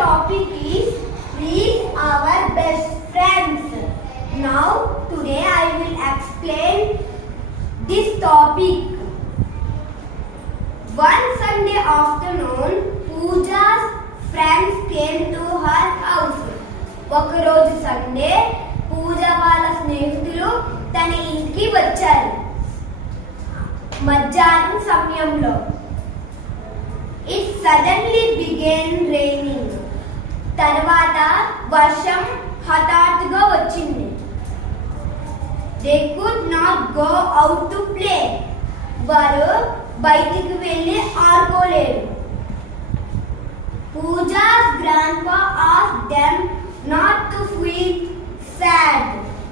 topic is trees our best friends. Now today I will explain this topic. One Sunday afternoon, Pooja's friends came to her house. ఒకరోజు Sunday పూజ వాళ్ళ స్నేహితులు తన ఇంటికి వచ్చారు. మధ్యాహ్నం సమయంలో It suddenly began raining. తర్వాత వర్షం హఠాత్తుగా వచ్చింది. They could not go out to play. వారు బయటికి వెళ్ళి ఆడుకోలేరు. Pooja's grandpa asked them not to feel sad.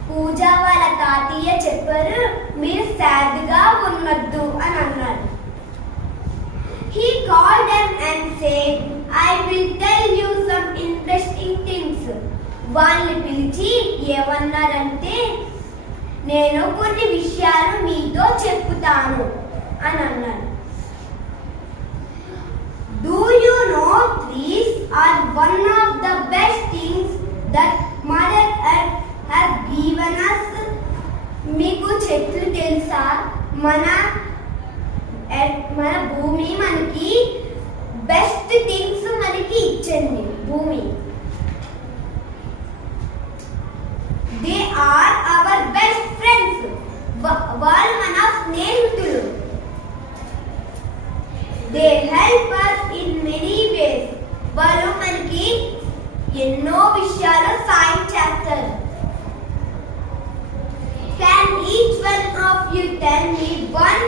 పూజా వాళ్ళ తాతయ్య చెప్పారు మీరు sad గా ఉండొద్దు అని అన్నారు. He called them and said, I will tell you some interesting things. వాళ్ళని పిలిచి ఏమన్నారంటే నేను కొన్ని విషయాలు మీతో చెప్తాను అని అన్నారు. Do you know trees are one of the best things that Mother Earth has given us? మీకు చెట్లు తెలుసా? మన భూమి మనకి బెస్ట్ థింగ్స్ మనకి ఇచ్చింది భూమి. They are our best friends. వాళ్ళు మన స్నేహితులు. They help us in many ways. వాళ్ళు మనకి ఎన్నో విషయాలు సాయం చేస్తారు. Can each one of you tell me one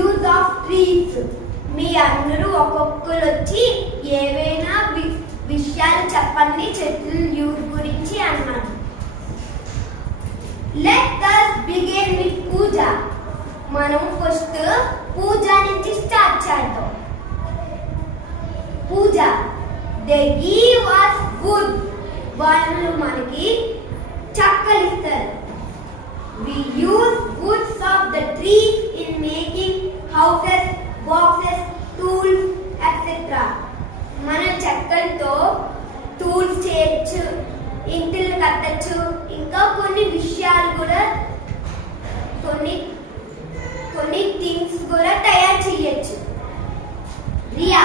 use of trees? మీ అందరూ ఒక్కొక్కరు వచ్చి ఏవైనా విషయాలు చెప్పండి చెట్ల యూజ్ గురించి అన్నారు. Let us begin with పూజ. మనం ఫస్ట్ పూజ నుంచి స్టార్ట్ చేద్దాం. పూజ they give us wood. వాళ్ళు మనకి చెక్కలు ఇస్తారు. We use woods of the trees in making houses, boxes, tools, etc. మన చెక్కలతో టూల్స్ చేయొచ్చు, ఇంటిని కట్టచ్చు, ఇంకా కొన్ని విషయాలు కూడా కొన్ని థింగ్స్ కూడా తయారు చేయొచ్చు. Riya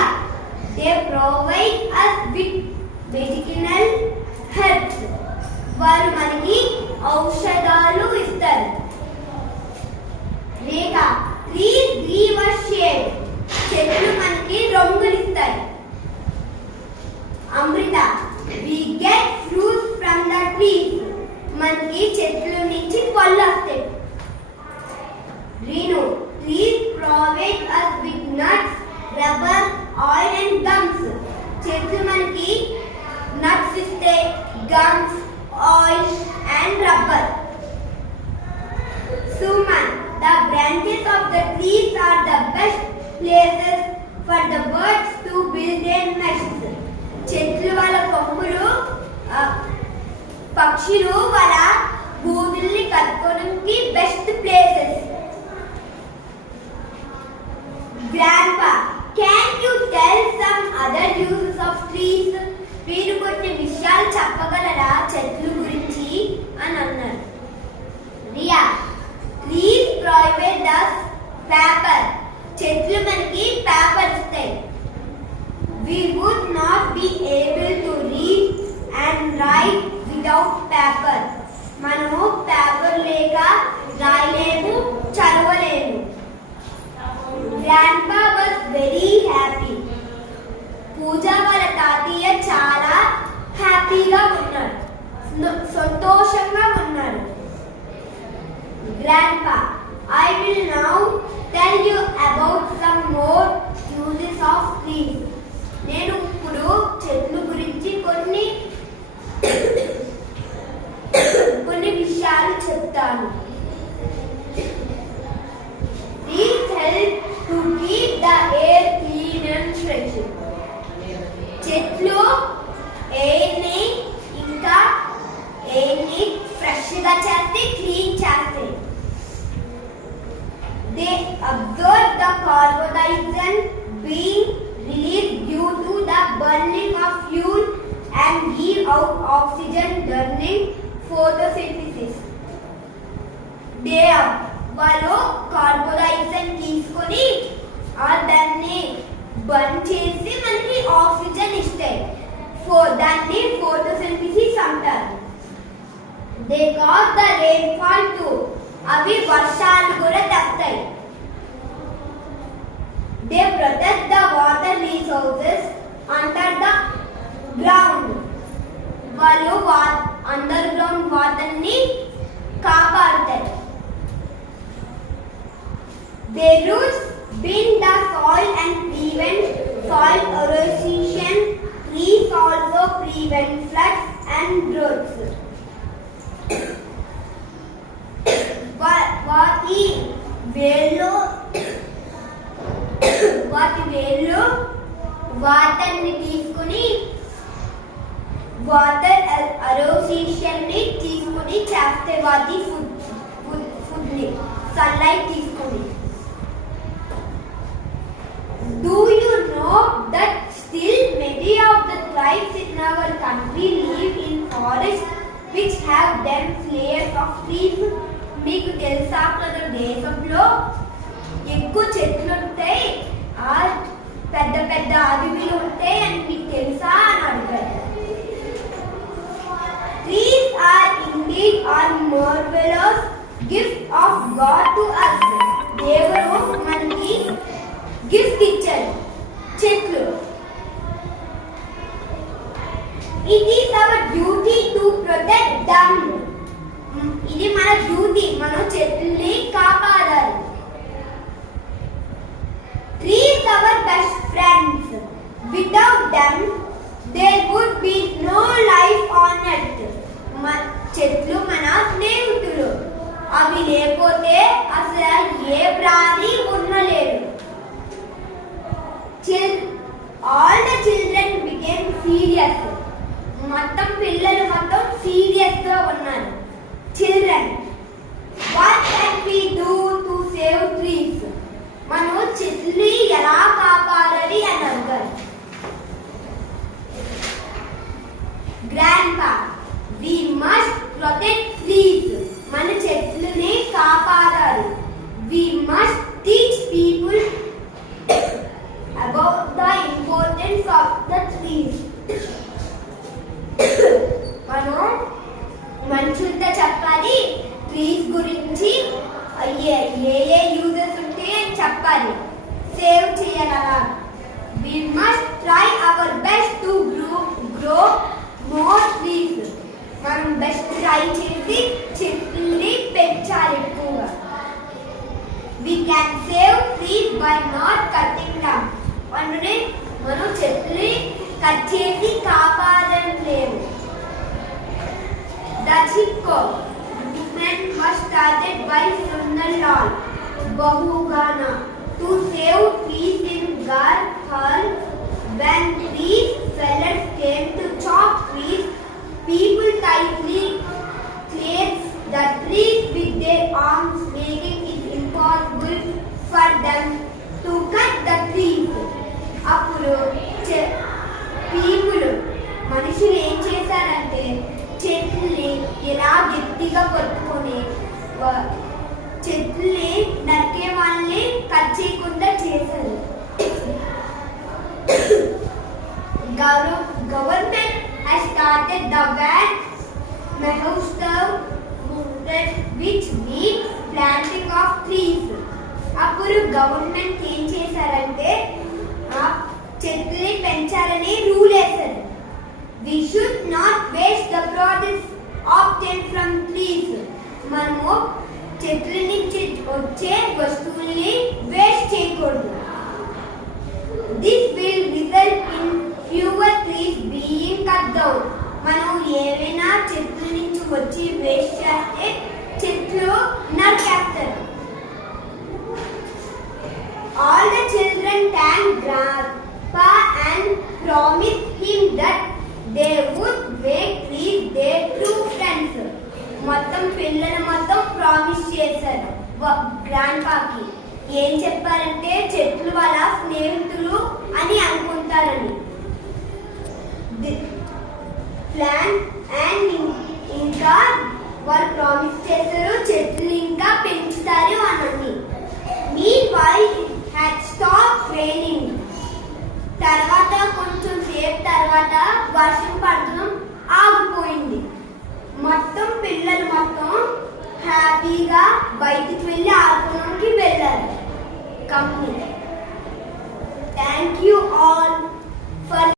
they provide us with medicinal herbs. వారు మనకి ఔషధాలు ఇస్తారు. రేఖ trees give us shade. చెట్లు మనకి రంగులు ఇస్తాయి. అమృత we get fruits from the trees. మనకి చెట్ల నుంచి పళ్ళు వస్తాయి. Reenu trees provide us with nuts, rubber, oil and gums. చెట్లు మనకి నట్స్ ఇస్తాయి, gums, oil and rubber. Suman, the branches of the trees are the best places for the birds to build their nests. చెట్లు వాళ్ళ కొమ్మలు పక్షులు వాళ్ళ గూడుల్ని కట్టుకోవడానికి best places. Grandpa, can you tell some other uses of trees? మీరు కొన్ని విషయాలు చెప్పగలరా చెట్లు గురించి అని అన్నారు. Riya trees provide us paper. చెట్లు మనకి పేపర్ ఇస్తాయి. We would not be able to read and write without paper. మనము పేపర్ లేక రాయలేము, చదవలేము. Grandpa was very happy. పూజ వాళ్ళ తాతయ్య చాలా హ్యాపీగా ఉన్నారు, సంతోషంగా ఉన్నారు. Grandpa, I will now tell you about some more uses of trees. నేను ఇప్పుడు చెట్లు గురించి కొన్ని విషయాలు చెప్తాను. Trees help to keep the air clean and fresh. చెట్లు ఎయిర్ని ఫ్రెష్ గా చేస్తే క్లీన్ చేస్తాయి. They absorb the carbon dioxide being released due to the burning of fuel out oxygen during photosynthesis. వాళ్ళు కార్బన్ డైఆక్సైడ్ తీసుకొని దాన్ని బర్న్ చేసి మనకి oxygen ఇస్తాయి. దాన్ని ఫోటోసింథసిస్ అంటారు. They cause the rainfall to, అవి వర్షాలు కూడా తెస్తాయి. They protect the water resources under the ground, వాళ్ళు అండర్ గ్రౌండ్ వాటర్ ని కాపాడుతారు. They roots bind the soil and prevent soil erosion. Trees also prevent floods and droughts. వాటి వేళ్ళు వాటర్ని తీసుకుని వాటర్ ఎరోసిషన్ ని తీసుకుని చేస్తే వాటి ఫుడ్ ని సన్లైట్ తీసుకుని. Do you know that still many of the tribes in our country live in forests which have dense layers of trees? మీకు తెలుసా మన దేశంలో ఎక్కువ చెట్లు ఉంటాయి, పెద్ద పెద్ద అడవులు ఉంటాయి అని మీకు తెలుసా అని అడిగారు. Trees are indeed a marvelous gift of God to us. దేవుడు మనకి గిఫ్ట్ ఇచ్చారు చెట్లు. It is our duty to protect them. ఇది మన డ్యూటీ, మనం చెట్లని కాపాడాలి. Trees our best friends. Without them there would be no life on earth. చెట్లు మన స్నేహితులు, అవి లేకపోతే అసలు ఏ ప్రాణి ఉండలేరు. All the children became serious. మొత్తం పిల్లలు మొత్తం సీరియస్ గా ఉన్నారు. Children, what can we do to save trees? మనం చెట్లని ఎలా కాపాడాలి అని అడిగారు. Grandpa, we must protect trees. మన చెట్లని కాపాడాలి. We must teach people about the importance of the trees. మనం మనుషులతో చెప్పాలి ట్రీస్ గురించి, ఏ యూజెస్ ఉంటాయి అని చెప్పాలి, సేవ్ చేయగల. We must try our best to grow more trees. మనం బెస్ట్ ట్రై చేసి చెట్లని పెంచాలి ఎక్కువగా. We can save trees by not cutting them. మనం చెట్లని కట్ చేసి కాపాడలేము. The Chipko movement was started by Sunderlal Bahugana to save trees in Garhwal. When tree fellers came to chop trees, people tightly clasped the trees with their arms, making it impossible for them to cut the trees. అప్పుడు మనుషులు ఏం చేశారంటే చెట్లని ఇలా గట్టిగా పట్టుకొని చెట్లని నరికే వాళ్ళని కట్ చేయకుండా చేశారు. Government has started the Van Mehostov movement which means planting of trees. అప్పుడు గవర్నమెంట్ ఏం చేశారంటే చెట్లని పెంచాలని రూల్ వేశారు. We should not waste the products obtained from trees. మనము చెట్ల నుంచి వచ్చే వస్తువుల్ని వేస్ట్ చేయకూడదు. This will result in fewer trees being cut down. మనం ఏమైనా చెట్ల నుంచి వచ్చి వేస్ట్ చేస్తే చెట్లు నరికేస్తారు. All the children thanked Grandpa and promised him that they would make trees their true friends. మొత్తం పిల్లలు మొత్తం ప్రామిస్ చేశారు గ్రాండ్పాకి. ఏం చెప్పారంటే చెట్లు వాళ్ళ స్నేహితులు అని అనుకుంటారని. ప్లాంట్ అండ్ ఇంకా వాళ్ళు ప్రామిస్ చేశారు చెట్లు ఇంకా పెంచుతారు అని. Meanwhile it had stopped raining. తర్వాత కొంచెం సేపు తర్వాత వర్షం పడడం ఆగిపోయింది. మొత్తం పిల్లలు మొత్తం హ్యాపీగా బయటికి వెళ్ళి ఆడుకోవడానికి వెళ్ళారు company. Thank you all for